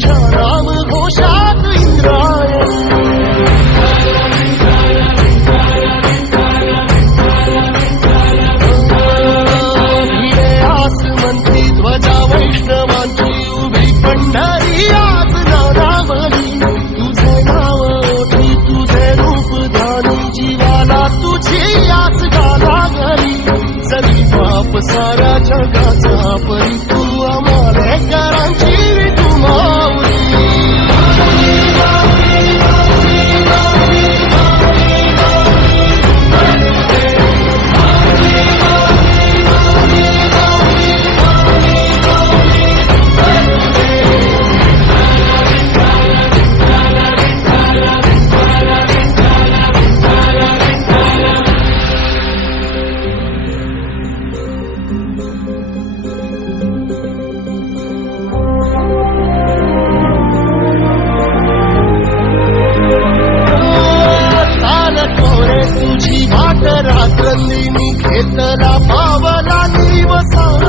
तुझ्या राम घोषात इंद्रायणी भिडे आसमंती ध्वजा वैष्णवांची उभी पंढरी आज नारावली तुझे नाव ओठी तुझे रूप धानी जीवाला तुझी आज गाला गली जरी बाप साऱ्या जगाचा परी घेतला पावला निवसारा